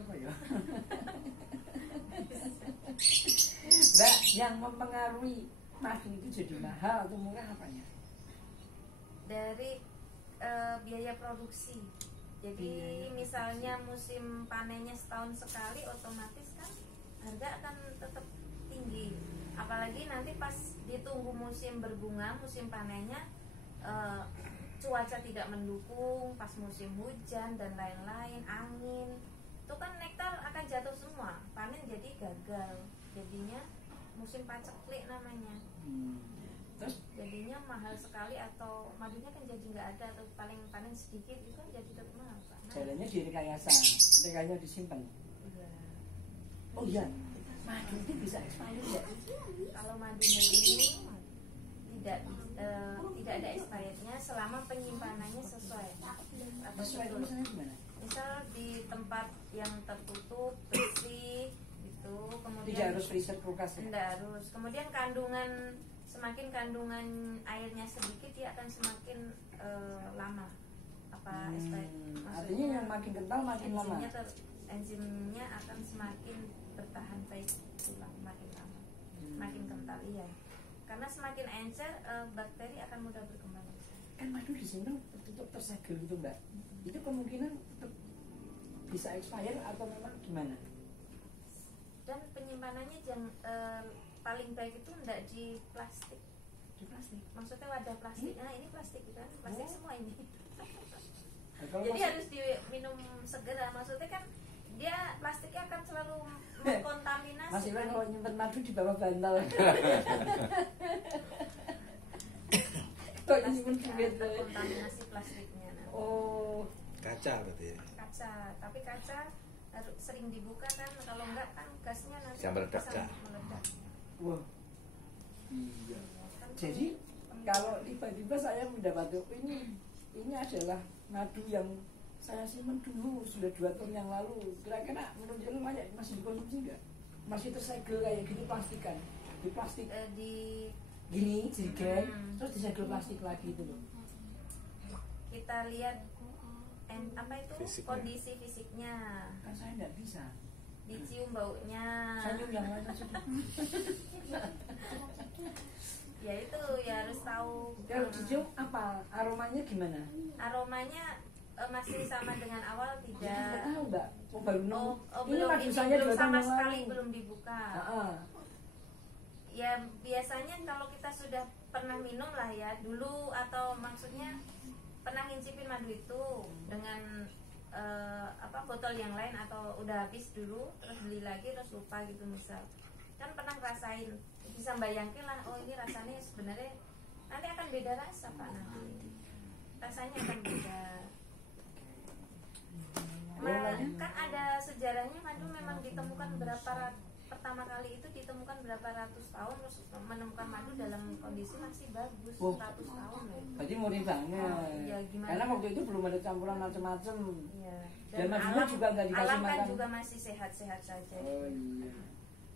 apa ya? Mbak, yang mempengaruhi madu itu jadi mahal atau murah apanya? Dari biaya produksi. Jadi misalnya musim panennya setahun sekali, otomatis kan harga akan tetap tinggi. Apalagi nanti pas ditunggu musim berbunga, musim panennya cuaca tidak mendukung, pas musim hujan dan lain-lain, angin, itu kan nektar akan jatuh semua, panen jadi gagal, jadinya musim paceklik namanya. Terus jadinya mahal sekali, atau madunya kan jadi nggak ada, atau paling panen sedikit itu kan jadi tetap mahal. jalannya di rekayasa, rekayasa disimpan. Iya. Oh iya, madu itu bisa expired ya? Kalau madunya ini tidak ada expirednya selama penyimpanannya sesuai atau Sesuai itu betul. misalnya gimana? Misal di tempat yang tertutup, bersih gitu, kemudian Tidak harus freezer kulkas ya? tidak harus. Kemudian semakin kandungan airnya sedikit, dia akan semakin lama artinya yang makin kental makin lama. Enzimnya akan semakin bertahan baik tulang, makin lama, makin kental. Iya, karena semakin encer bakteri akan mudah berkembang. Kan madu disimpan tertutup tersegel gitu Mbak. Itu kemungkinan tetap bisa expire atau memang gimana? Dan penyimpanannya paling baik itu tidak di plastik. Di plastik? Maksudnya wadah plastik. Nah ini plastik kan, plastik semua ini. Jadi harus diminum segera. Maksudnya kan dia plastiknya akan selalu mengkontaminasi. Mas Iwan kalau nyimpen madu di bawah bantal. Kontaminasi plastiknya. Oh, kaca berarti ya? Kaca, tapi kaca harus sering dibuka kan, kalau enggak kan gasnya nanti bisa meledak. Wah. Iya. Jadi kalau tiba-tiba saya mendapat ini adalah madu yang saya simpan dulu sudah 2 tahun yang lalu. Kira-kira menurut Jalan masih dikonsumsi nggak? Masih tersegel kayak gitu plastikan? Di plastik gini, jerigen, terus disegel plastik lagi itu loh. Kita lihat apa itu fisiknya. Kondisi fisiknya. Kan saya nggak bisa. Dicium baunya. Saya nyium yang lain aja. Ya itu ya harus tahu. Kalau dicium apa? Aromanya gimana? Aromanya masih sama dengan awal tidak? Nggak tahu Mbak. Oh, baru belum, madu saya belum 2 tahun sama yang sekali lalu. belum dibuka. Ya, Ya biasanya kalau kita sudah pernah minum lah ya dulu, atau maksudnya pernah ngincipin madu itu dengan botol yang lain, atau udah habis dulu terus beli lagi terus lupa gitu misal, kan pernah ngerasain, bisa bayangin lah, oh ini rasanya sebenarnya nanti akan beda rasa Pak, nanti rasanya akan beda. Kan ada sejarahnya, madu memang ditemukan pertama kali itu ditemukan berapa ratus tahun, terus menemukan madu dalam kondisi masih bagus, 100 tahun ya. Berarti murni banget. Ya, gimana? Karena waktu itu belum ada campuran macam-macam. Ya. Dan madunya juga nggak dikasih alam kan makan. juga masih sehat-sehat saja. Oh iya.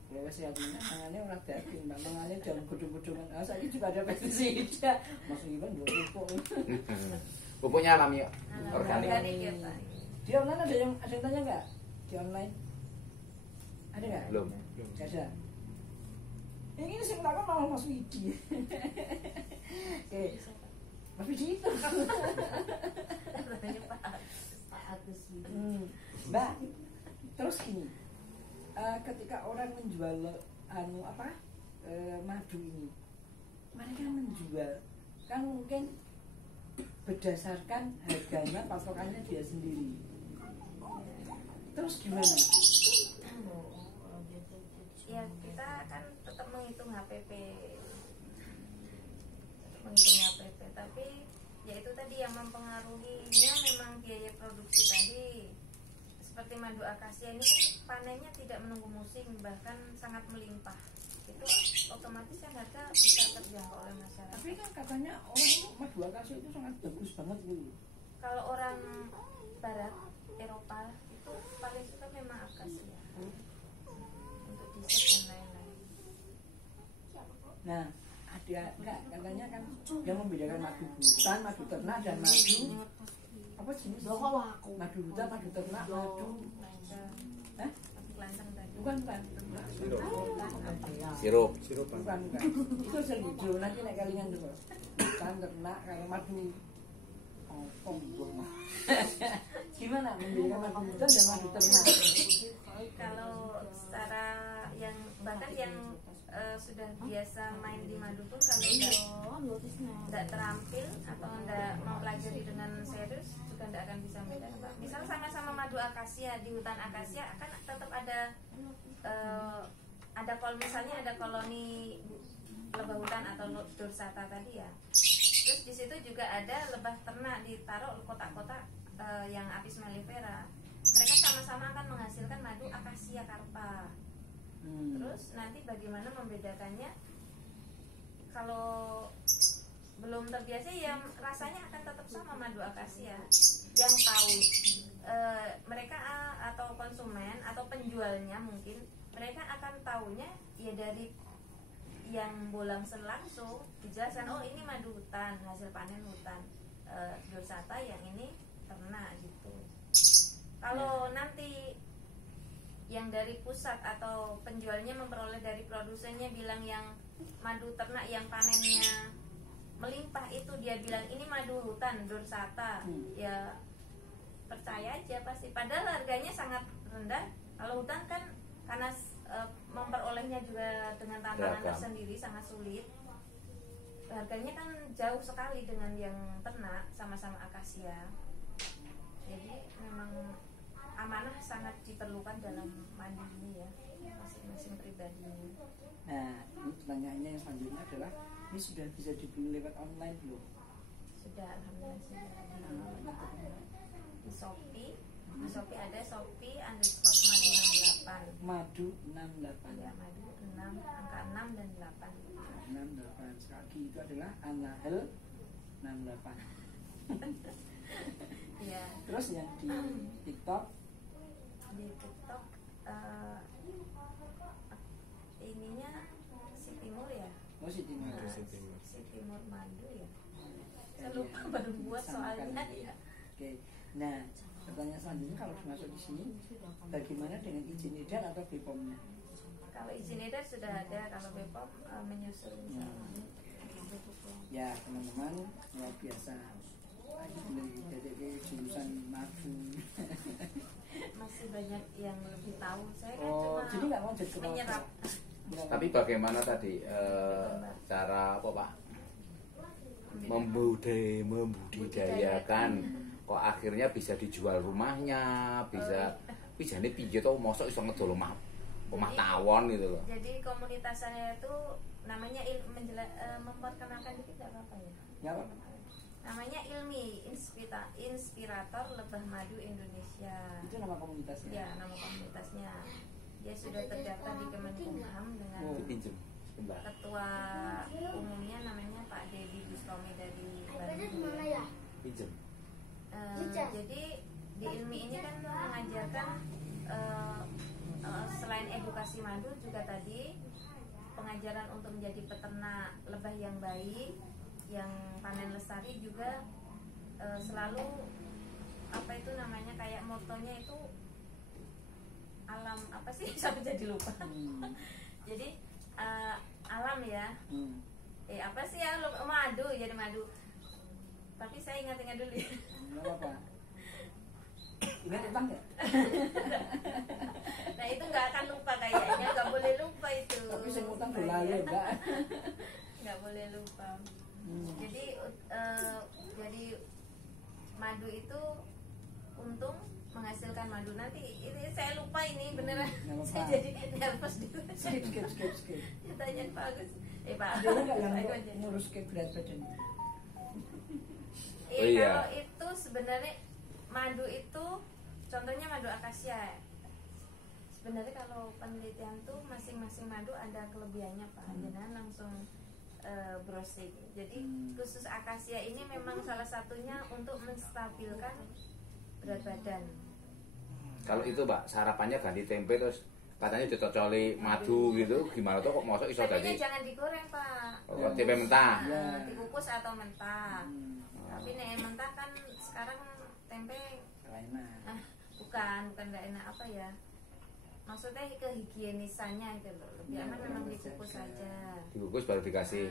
Kalau sehatnya tangannya orang daging, tangannya jangan gedung-gedungan. Saya juga ada pestisida. Masuk Iwan dua pupuk. Pupuknya alami Organik organik. ya Pak. Di online ada yang tanya nggak? Di online ada nggak? Belum. Nggak ada. Yang ini sih takut malah Mas Widi. Oke, Mas Widi itu. Namanya Pak Agus. Mbak, terus gini, ketika orang menjual madu ini, mereka menjual kan mungkin berdasarkan harganya, patokannya dia sendiri. Terus gimana? Ya kita kan tetap menghitung HPP, tapi ya itu tadi yang mempengaruhinya memang biaya produksi tadi. Seperti madu akasia ini kan panennya tidak menunggu musim, bahkan sangat melimpah. Itu otomatis kan harga bisa terjangkau oleh masyarakat. Tapi kan katanya orang madu akasia itu sangat bagus banget gitu. Kalau orang barat Eropa itu paling suka memang akasia untuk dessert dan lain-lain. Nah, ada enggak katanya kan yang membedakan madu hutan, madu ternak dan madu apa jenis? Loh kalau aku. Madu hutan, madu ternak, madu. Hah? Kelantan tadi. Bukan. Sirup. Bukan. Itu sel hijau nanti naik kalingan tuh. Hutan ternak kalau madu. Gimana membedakan madu hutan dan madu ternak? Kalau secara yang bahkan yang sudah biasa main di madu pun kalau nggak terampil atau nggak mempelajari dengan serius juga nggak akan bisa membedakan, Pak. Misal sama-sama madu akasia di hutan akasia akan tetap ada misalnya ada koloni lebah hutan atau dursata tadi ya. Terus di situ juga ada lebah ternak ditaruh kotak-kotak yang Apis mellifera. Mereka sama-sama akan menghasilkan madu akasia karpa. Terus nanti bagaimana membedakannya? Kalau belum terbiasa ya rasanya akan tetap sama madu akasia. Yang tahu mereka atau konsumen atau penjualnya mungkin mereka akan tahunya ya dari yang bolang langsung dijelaskan, oh ini madu hutan, hasil panen hutan dursata, yang ini ternak gitu. Kalau nanti yang dari pusat atau penjualnya memperoleh dari produsennya bilang yang madu ternak yang panennya melimpah itu dia bilang ini madu hutan dursata, ya percaya aja pasti. Padahal harganya sangat rendah. Kalau hutan kan karena memperolehnya juga dengan tantangan tersendiri sangat sulit. Harganya kan jauh sekali dengan yang ternak, sama-sama akasia. Jadi memang amanah sangat diperlukan dalam madu ini ya, masing-masing pribadi. Nah, ini pertanyaannya yang selanjutnya adalah ini sudah bisa dibeli lewat online belum? Sudah, alhamdulillah sudah. Di Shopee, ada Shopee _ madu 68. Madu 68. Ya, madu 6, angka 6 dan 8. 68 sekali itu adalah Anahel 68. Iya. Terus yang di TikTok ininya si Timur ya. oh si Timur. Si Timur madu ya. Saya lupa baru buat soalnya ya. Oke. Nah, pertanyaan selanjutnya kalau masuk di sini bagaimana dengan izin edar atau BPOM-nya? Kalau izin edar sudah ada, kalau BPOM menyusul misalnya. Ya teman-teman, luar biasa. Lagi beli dari jurusan madu. Masih banyak yang lebih tahu. Saya kan Oh, jadi nggak mau jadi cuma menyerap. Tapi bagaimana tadi cara apa Pak? Membudidayakan kok akhirnya bisa dijual rumahnya, bisa ini piye to mosok iso ngedol omah tawon gitu loh. Jadi komunitas saya itu namanya memperkenalkan dikit enggak apa-apa ya? Ya, Pak. Namanya Ilmi Inspirator Lebah Madu Indonesia. Itu nama komunitasnya. Ya, nama komunitasnya. Dia sudah terdaftar di Kemenkumham dengan ketua umumnya namanya Pak Dedi Bustomi dari Bandung. Pinjem. Jadi di Ilmi ini kan mengajarkan selain edukasi madu juga tadi pengajaran untuk menjadi peternak lebah yang baik, yang panen lestari juga selalu apa itu namanya kayak motonya itu alam apa sih sampai jadi lupa. Jadi alam ya. Apa sih ya madu jadi madu. Tapi saya ingat-ingat dulu ya. Enggak apa-apa. Ingat utang ya? Nah itu nggak akan lupa kayaknya, nggak boleh lupa itu. Tapi saya utang dolar ya enggak? Nggak boleh lupa. Jadi madu itu untung menghasilkan madu. Nanti ini saya lupa ini beneran. Saya jadi nervous dulu. Skip. Tanya Pak Agus. Pak. Dia nggak yang ngurus ke berat badan. Kalau itu sebenarnya madu itu contohnya madu akasia. Sebenarnya kalau penelitian tuh masing-masing madu ada kelebihannya Pak. Jangan langsung browsing. Jadi khusus akasia ini memang salah satunya untuk menstabilkan berat badan. Kalau itu Mbak sarapannya ganti tempe terus katanya dicocoli madu gitu, gimana tuh kok mosok iso Tempenya tadi? jangan digoreng Pak. Tempe mentah. Dikukus atau mentah. Tapi nih mentah kan sekarang tempe enak. bukan nggak enak apa ya, maksudnya kehigienisannya itu loh, lebih aman memang dikukus saja. Dikukus baru dikasih,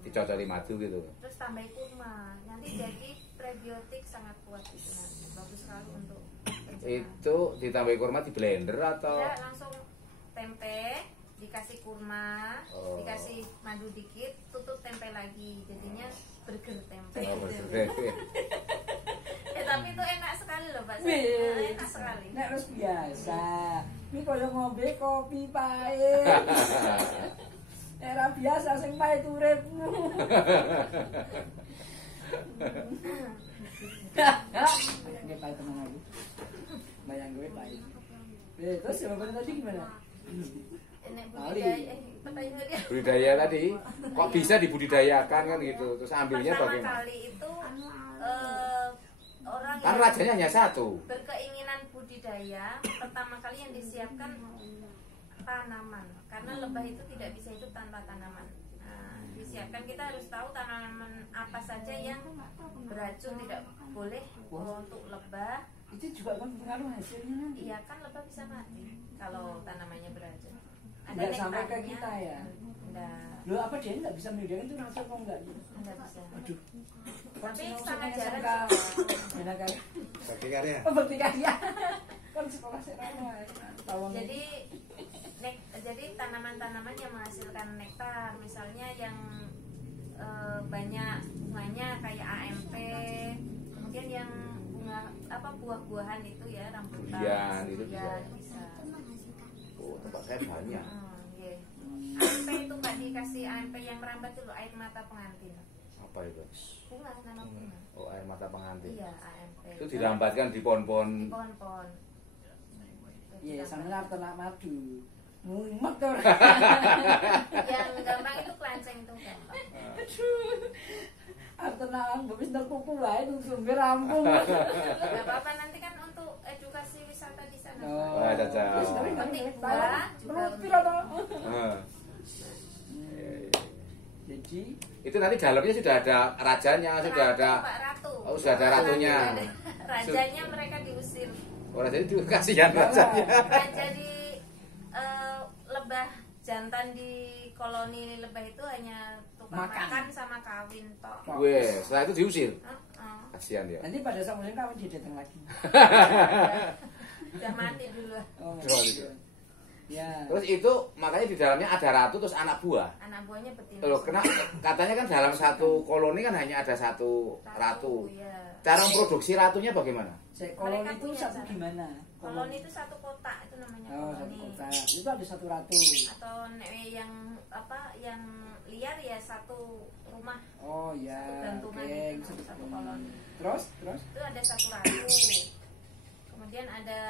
dicocoli madu gitu. Terus tambah kurma, nanti jadi prebiotik sangat kuat itu, nanti bagus sekali untuk pencernaan. Itu ditambah kurma di blender atau? Ya langsung tempe dikasih kurma, dikasih madu dikit, tutup tempe lagi, jadinya burger tempe. Tapi itu enak sekali loh Pak. Enak sekali. Nek wis biasa. Ini kaya ngombe kopi pahit. Era biasa sing pahit uripmu. Bayangke pahit teman aku. Bayang gue pahit. Terus jawabannya tadi gimana? Budidaya tadi kok bisa dibudidayakan kan gitu, terus ambilnya pertama bagaimana? Kali itu orang Kan yang rajanya hanya satu. berkeinginan budidaya, pertama kali yang disiapkan tanaman, karena lebah itu tidak bisa hidup tanpa tanaman. Nah, disiapkan, kita harus tahu tanaman apa saja yang beracun, tidak boleh untuk lebah. Itu juga kan pengaruh hasilnya nanti. Iya kan, lebah bisa mati kalau tanamannya beracun. Nggak sampai ke kita ya? Enggak. Loh, apa dia nggak bisa membedakan itu rasa kok enggak? Enggak bisa. Aduh. Tapi sangat jarang. Enak kan? Bakti karya. Oh, bakti karya. Kan sekolah serama. Jadi tanaman-tanaman yang menghasilkan nektar, misalnya yang banyak bunganya kayak AMP, kemudian yang bunga buah-buahan itu ya, rambutan, Durian, itu bisa. Oh, tempat saya banyak. Yeah. AMP itu Pak, dikasih AMP yang merambat dulu, air mata pengantin. Apa itu? Bunga, nama bunga. Oh, air mata pengantin. Iya, AMP. Itu dirambatkan di pohon-pohon. Pohon-pohon. Iya, sampeyan ternak madu. Mumet to. Yang gampang itu kelanceng itu gampang. Aduh. Artenakan wis nang kuku wae sumber rampung. Enggak apa-apa, nanti kan untuk edukasi wisata di sana. Oh, ada Wis jauh. tapi kan Penting buah juga pira to. Jadi Itu nanti dalamnya sudah ada rajanya, sudah ada. Pak Ratu. Oh, sudah ada ratunya. Rajanya mereka diusir. Oh, rajanya itu kasihan rajanya. Raja di lebah jantan di koloni lebah itu hanya tukang makan sama kawin tok. Weh, setelah itu diusir. Kasihan dia. nanti pada saat musim kamu dia datang lagi. Udah mati dulu. Oh, Gitu. ya. Terus itu makanya di dalamnya ada ratu terus anak buah. Anak buahnya betina. Loh, katanya kan dalam satu koloni kan hanya ada satu ratu. Ya. Cara memproduksi ratunya bagaimana? Koloni Mereka itu punya satu cara. gimana? Koloni itu satu kotak, itu namanya Oh, satu koloni. kota. Itu ada satu ratu. Atau yang yang liar ya satu rumah. Oh ya. Satu gantungan Oke, itu, satu koloni. Terus? Itu ada satu ratu. Kemudian ada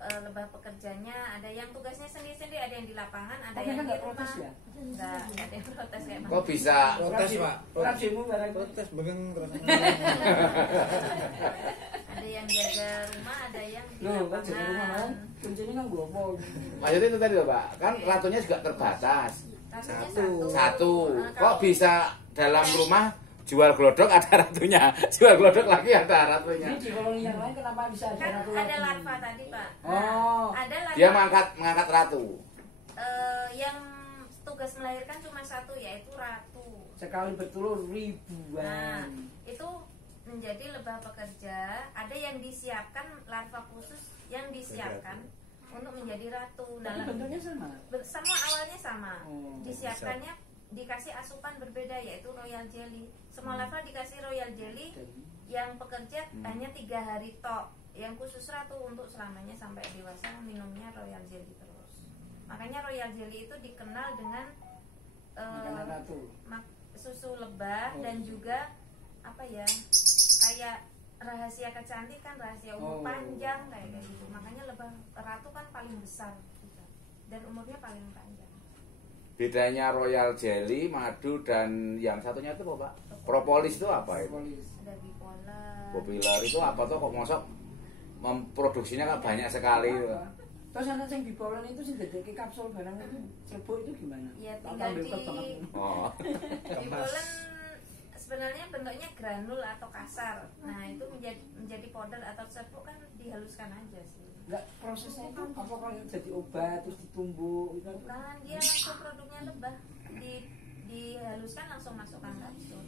lebah pekerjanya, ada yang tugasnya sendiri-sendiri, ada yang di lapangan, ada Tapi yang kan di nggak rumah. protes ya? Nggak ada yang protes kayak Kok bisa? Protes, Pak. Rajemu barang. Protes begeng terus. Ada yang jaga rumah, ada yang di Loh, kan jaga rumah kan? lapangan. Kuncinya kan gopo. Maksudnya itu tadi loh Pak, kan ratunya juga terbatas. Ratunya Satu. Nah, Kok kalau- bisa dalam rumah jual glodok ada ratunya, jual glodok lagi ada ratunya. Ini di koloni yang lain kenapa bisa ada Kan ratu ada lagi? larva tadi Pak. Oh. Ada larva. Dia mengangkat ratu. Yang tugas melahirkan cuma satu, yaitu ratu. Sekali bertelur Nah, ribuan. itu menjadi lebah pekerja. Ada yang disiapkan larva khusus yang disiapkan untuk menjadi ratu. Tapi bentuknya sama. Semua awalnya sama. Oh, Disiapkannya dikasih asupan berbeda, yaitu royal jelly. Semua larva dikasih royal jelly. Yang pekerja hanya 3 hari tok. Yang khusus ratu untuk selamanya sampai dewasa minumnya royal jelly terus. Makanya royal jelly itu dikenal dengan Makanan ratu. susu lebah dan juga apa ya, kayak rahasia kecantikan, rahasia umur Oh. panjang kayak gitu. Makanya lebah ratu kan paling besar gitu. Dan umurnya paling panjang. Bedanya royal jelly, madu dan yang satunya itu apa Pak? Propolis itu apa itu? Polis. Ada bipolar. Populer itu apa tuh kok mosok memproduksinya kan banyak sekali. Terus anak yang bipolar itu sih dedekke kapsul barang itu serbuk itu gimana? Ya, Tak tinggal tambah di- banget. Oh. Bipolen sebenarnya bentuknya granul atau kasar. Nah itu menjadi powder atau serbuk kan dihaluskan aja sih. Enggak, prosesnya itu apa kalau jadi obat terus ditumbuk itu? Bukan, dia langsung produknya lebah dihaluskan langsung masukkan kapsul.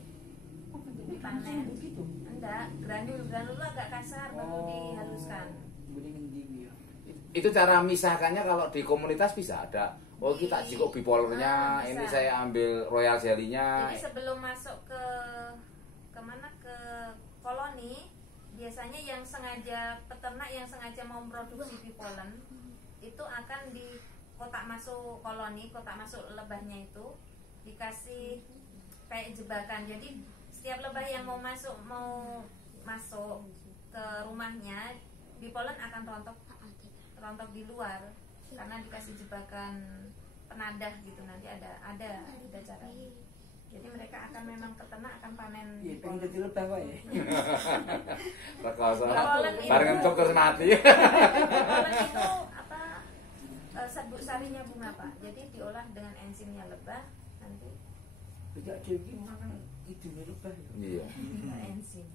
Oh, bentuknya Panen. gitu. Enggak, granul itu agak kasar baru dihaluskan. Mending ngendi ya. Itu cara misahkannya kalau di komunitas bisa ada. Oh kita jikok bipolarnya, ini bisa. saya ambil royal jelly-nya. Jadi sebelum masuk ke mana ke koloni, biasanya yang sengaja peternak yang sengaja mau memproduksi bee pollen itu akan di kotak masuk koloni, kotak masuk lebahnya itu dikasih kayak jebakan. Jadi setiap lebah yang mau masuk ke rumahnya, bee pollen akan rontok di luar karena dikasih jebakan penadah gitu. Nanti ada caranya. Jadi mereka akan memang peternak akan panen Iya, pengen jadi lebah kok ya. Rekoso. Pollen itu- Bareng entuk terus mati. pollen itu apa serbuk sarinya bunga Pak. Jadi diolah dengan enzimnya lebah nanti Tidak jadi makan hidungnya lebah ya. Iya. enzim.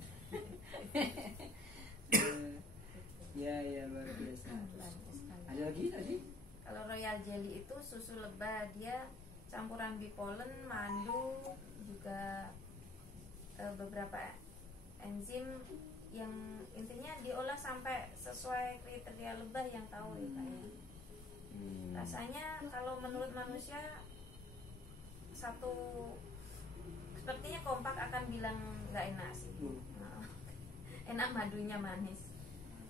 Ya luar biasa. Ada lagi tadi? Kalau royal jelly itu susu lebah, dia campuran bee pollen, madu, juga beberapa enzim yang intinya diolah sampai sesuai kriteria lebah yang tahu ya Pak ya. Rasanya kalau menurut manusia satu sepertinya kompak akan bilang nggak enak sih. Enak, madunya manis.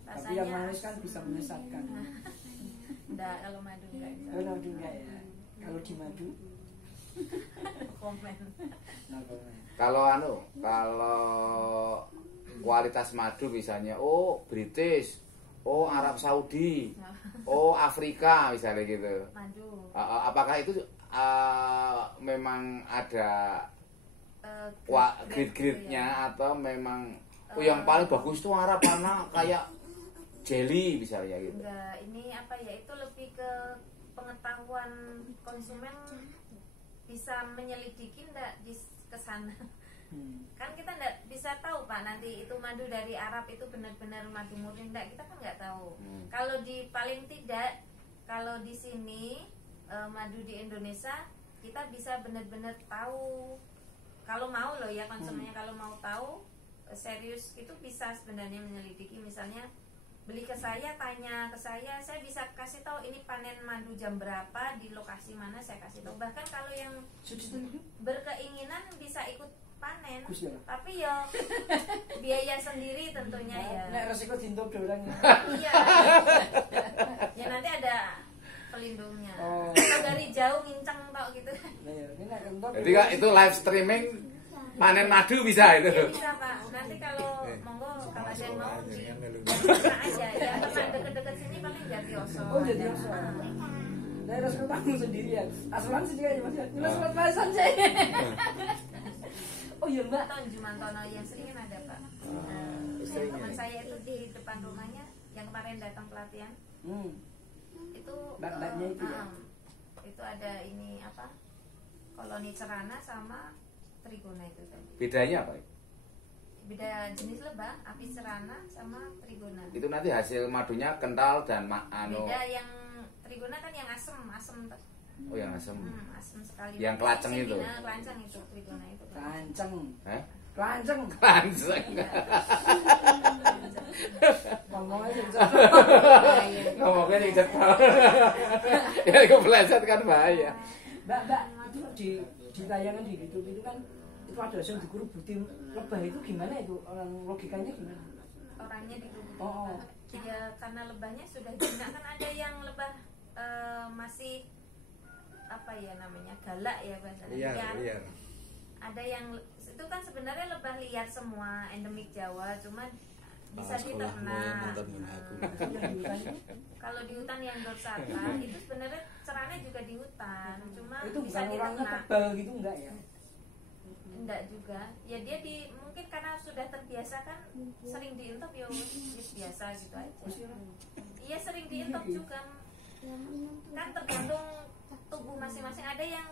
Tapi yang manis kan bisa menyesatkan. Enggak, kalau madu enggak bisa. Kalau madu enggak ya. Kalau di madu, Komen. nah comment. Kalau kualitas madu misalnya, oh British, oh Arab Saudi, oh Afrika misalnya gitu. Madu. Apakah itu memang ada grade-grade-nya atau memang yang paling bagus itu Arab karena kayak jelly misalnya gitu? Enggak, ini apa ya? Itu lebih ke pengetahuan konsumen bisa menyelidiki enggak ke sana. Kan kita enggak bisa tahu Pak nanti itu madu dari Arab itu benar-benar madu murni enggak, kita kan enggak tahu. Kalau di paling tidak kalau di sini madu di Indonesia kita bisa benar-benar tahu. Kalau mau loh ya konsumennya kalau mau tahu serius itu bisa sebenarnya menyelidiki, misalnya beli ke saya, tanya ke saya bisa kasih tahu ini panen madu jam berapa di lokasi mana, saya kasih tahu. Bahkan kalau yang berkeinginan bisa ikut panen, tapi ya biaya sendiri tentunya ya. Nek resiko dintop dorang. Iya. Ya nanti ada pelindungnya. Oh. Kalau dari jauh ngincang tok gitu. Nah, ya, ini nek kentop. Jadi Kak, itu live streaming panen madu bisa itu. Ya bisa Pak. Nanti kalau monggo kalau ada yang mau bisa aja. Ya teman deket-deket sini paling Jatioso. Oh, Jatioso. Nah, resiko tanggung sendirian. Asuran sendiri aja Mas. Ini surat pasan sih. Oh iya Mbak. Atau Jumantono yang sering kan ada Pak. Teman saya itu di depan rumahnya yang kemarin datang pelatihan. Itu Mbak-mbaknya itu ya? itu ada ini apa? Koloni cerana sama trigona itu tadi. Bedanya apa? Beda jenis lebah, api cerana sama trigona. Itu nanti hasil madunya kental dan Beda yang trigona kan yang asem. Oh yang asam. Asem sekali. Yang kelaceng itu. Kelanceng itu trigona itu. Kelanceng. Hah? Kelanceng. Kelanceng. Ngomong aja Ngomongnya nih cepat. Ya kepleset kan bahaya. Mbak, itu di tayangan di YouTube itu kan itu ada yang dikurubutin lebah itu gimana itu? Orang logikanya gimana? Orangnya dikumpulkan. Oh. Ya karena lebahnya sudah jinak kan ada yang lebah masih apa ya namanya galak ya bahasanya. Liar. Ada yang itu kan sebenarnya lebah liar semua endemik Jawa, cuma bisa diternak. Kalau di hutan yang Dorsata itu sebenarnya cerana juga di hutan, cuma Itu bisa bukan orangnya diternak. tebal gitu enggak ya? Enggak juga. Ya dia mungkin karena sudah terbiasa kan sering diintop ya wis biasa gitu aja. Iya sering diintop juga. Kan tergantung tubuh masing-masing. Ada yang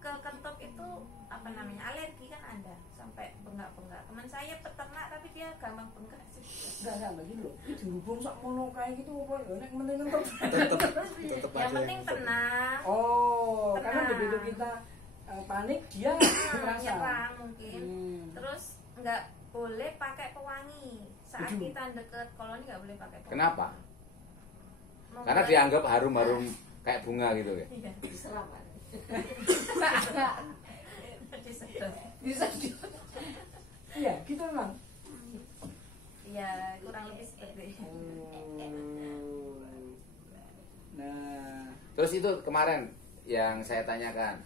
kekentok itu apa namanya, alergi kan ada sampai bengkak-bengkak. Teman saya peternak tapi dia gampang bengkak sih. Enggak begini loh. Itu dihubung sak mono kayak gitu apa ya nek meneng tetep. Tetep Yang aja penting tenang. Oh, karena Tenang. begitu kita panik dia merasa. Nyerang mungkin. Hmm. Terus nggak boleh pakai pewangi saat Aduh. kita deket koloni, nggak boleh pakai pewangi. Kenapa? Membuat- Karena dianggap harum-harum kayak bunga gitu ya. Iya. Selamat. Disedot. Bisa iya, gitu memang. Iya, kurang lebih seperti itu. Nah, Terus itu kemarin yang saya tanyakan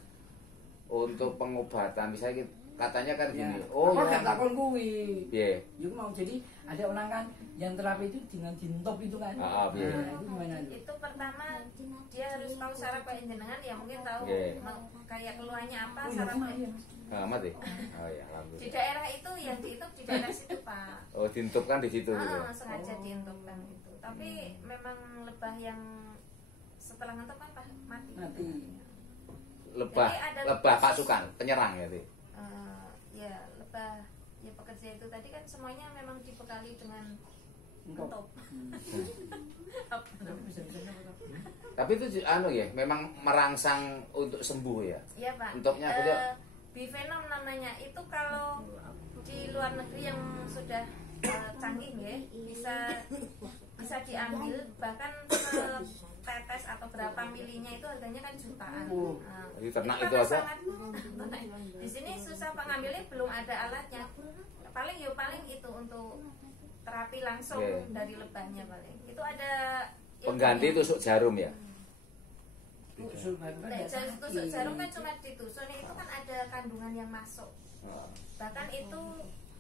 untuk pengobatan misalnya katanya kan gini, oh yang gak takon kuwi. piye? Yuk mau jadi ada orang kan yang terapi itu dengan dintop itu kan. Piye? Nah, itu gimana tuh? Itu pertama dia harus tahu saraf kayak jenengan, ya mungkin tahu Iya. kayak keluarnya apa Oh, iya, saraf. iya. Mati. Oh ya, Di alhamdulillah. daerah itu yang diintup di daerah situ Pak. Oh, diintup kan di situ gitu. Sengaja diintupkan gitu. Tapi memang lebah yang setelah ngentup kan mati. Mati. Lebah, Jadi ada lebah khusus. pasukan, penyerang ya, Ti. Ya lebah ya pekerja itu tadi kan semuanya memang dibekali dengan Dintop. entop. Apa namanya? Bisa-bisanya apa tuh? Tapi itu anu ya, memang merangsang untuk sembuh ya. Iya Pak. Entopnya apa dia? Bifenom namanya. Itu kalau di luar negeri yang sudah canggih ya, bisa diambil bahkan setetes atau berapa milinya itu harganya kan jutaan. Oh. Nah, Jadi ternak karena itu aja? di sini susah Pak ngambilnya, belum ada alatnya. Paling itu untuk terapi langsung Iya. dari lebahnya paling. Itu ada Pengganti tusuk jarum ya. Tusuk baru kan nggak tusuk sakit. jarum kan cuma ditusuk, itu kan ada kandungan yang masuk. Bahkan itu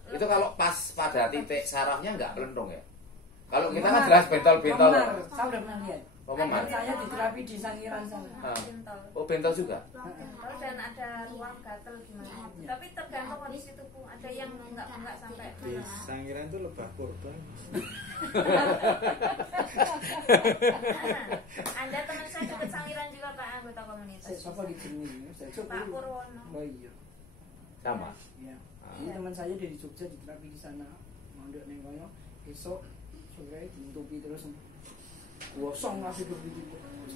Itu kalau pas pada titik sarafnya nggak pelendung ya. Kalau kita kan jelas bentol-bentol. Benar, saya udah pernah lihat. Oh, memang. Saya diterapi di Sangiran sana. bentol. Oh, bentol juga. Bentol dan ada ruang gatel gimana. Tapi tergantung kondisi tubuh. Ada yang enggak sampai. di Sangiran itu lebah korban. Ada teman saya dekat Sangiran juga Pak, anggota komunitas. Saya siapa di sini? Saya coba. Pak Purwono. Oh iya. Sama. Iya. Ini teman saya dari Jogja diterapi di sana. Mondok neng kono, esok sore ditutupi terus. Gosong lah hidup itu.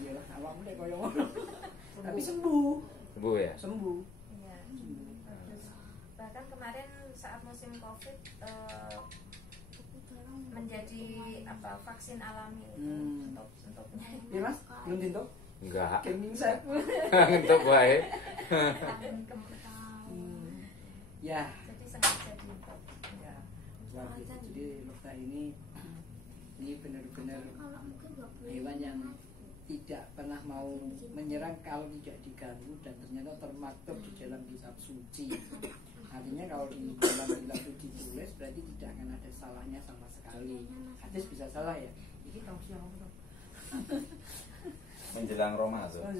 Ya lah, awakmu nek koyo ngono. Tapi sembuh. Sembuh ya. Sembuh. Iya. Bahkan kemarin saat musim Covid menjadi vaksin alami untuknya. Iya Mas, belum dintop? Enggak. Gaming saya. Untuk baik. Ya. Jadi sengaja diintip. Ya. Jadi lebah ini benar-benar hewan yang tidak pernah mau menyerang kalau tidak diganggu dan ternyata termaktub di dalam kitab suci. Artinya kalau di dalam kitab suci ditulis berarti tidak akan ada salahnya sama sekali. Hadis bisa salah ya. Ini tahu siapa? Menjelang Ramadan.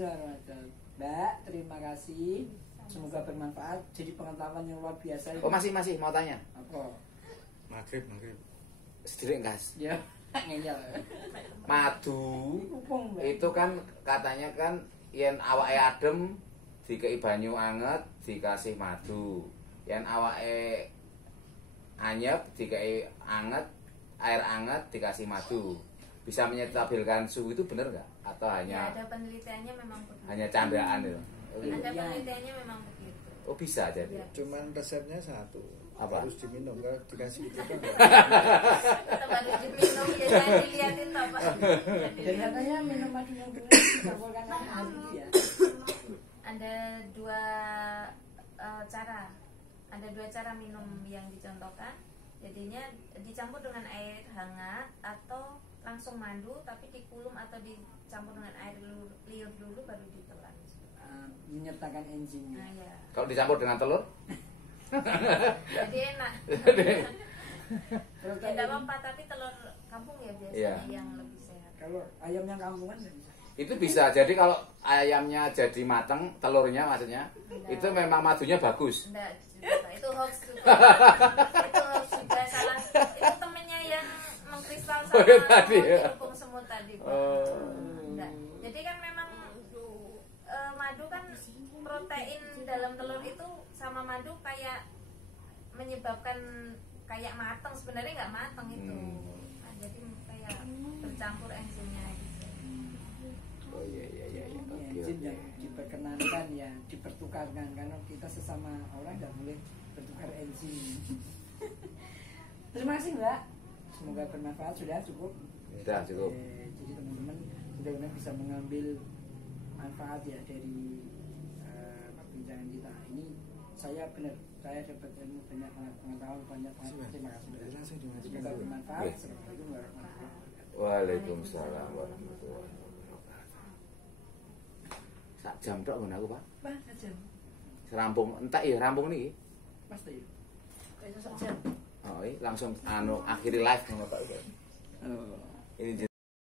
Mbak, terima kasih. Semoga bermanfaat. Jadi pengetahuan yang luar biasa. Oh, masih mau tanya. Apa? Maghrib. Sedikit gas. Ya, ngeyel. Madu Kupung, Mbak. itu kan katanya kan yen awake adem dikei banyu anget dikasih madu. Yen awake anyep dikei air anget dikasih madu. Bisa menyetabilkan suhu itu benar nggak? Atau Ya, hanya ada penelitiannya memang begitu. hanya candaan itu? Ada Ya. penelitiannya memang begitu. Oh, bisa jadi. Ya. Cuman resepnya satu. Apa? Harus diminum, kalau dikasih gitu kan. Tetap harus diminum, jangan dilihatin toh Pak. Dan katanya minum madu yang benar dikabulkan hari itu ya. Ada dua cara. Ada dua cara minum yang dicontohkan. Jadinya dicampur dengan air hangat atau langsung madu tapi dikulum atau dicampur dengan air liur dulu baru ditelan. Menyertakan enzimnya. Nah ya. Kalau dicampur dengan telur? Jadi enak. Kalau Ya tidak apa-apa, tapi telur kampung ya biasanya Iya. yang lebih sehat. kalau ayam yang kampungan nggak bisa. Itu bisa. Jadi kalau ayamnya jadi mateng, telurnya maksudnya, itu memang madunya bagus. Enggak, itu hoax juga. Itu hoax juga salah. Itu temennya yang mengkristal sama Tadi ya. dukung semut tadi. Pak. Oh. Enggak. Jadi kan memang madu kan protein dalam telur itu sama madu kayak menyebabkan kayak mateng, sebenarnya nggak mateng itu. Nah, jadi kayak bercampur enzimnya gitu. Oh iya. Enzim yang diperkenankan ya, dipertukarkan karena kita sesama orang nggak boleh bertukar enzim. Terima kasih Mbak, semoga bermanfaat. Sudah cukup. Sudah cukup. Jadi teman-teman mudah-mudahan bisa mengambil manfaat ya dari perbincangan kita ini. Saya benar, saya dapat ilmu banyak pengetahuan banyak. Terima kasih. Semoga bermanfaat. Assalamualaikum warahmatullahi wabarakatuh. Waalaikumsalam warahmatullahi wabarakatuh. Sak jam tok ngono aku, Pak. Pak, saja. Rampung entek ya rampung niki. Pasti. Kayaknya saja. Oh, langsung akhiri live ngono Pak. Oh. Ini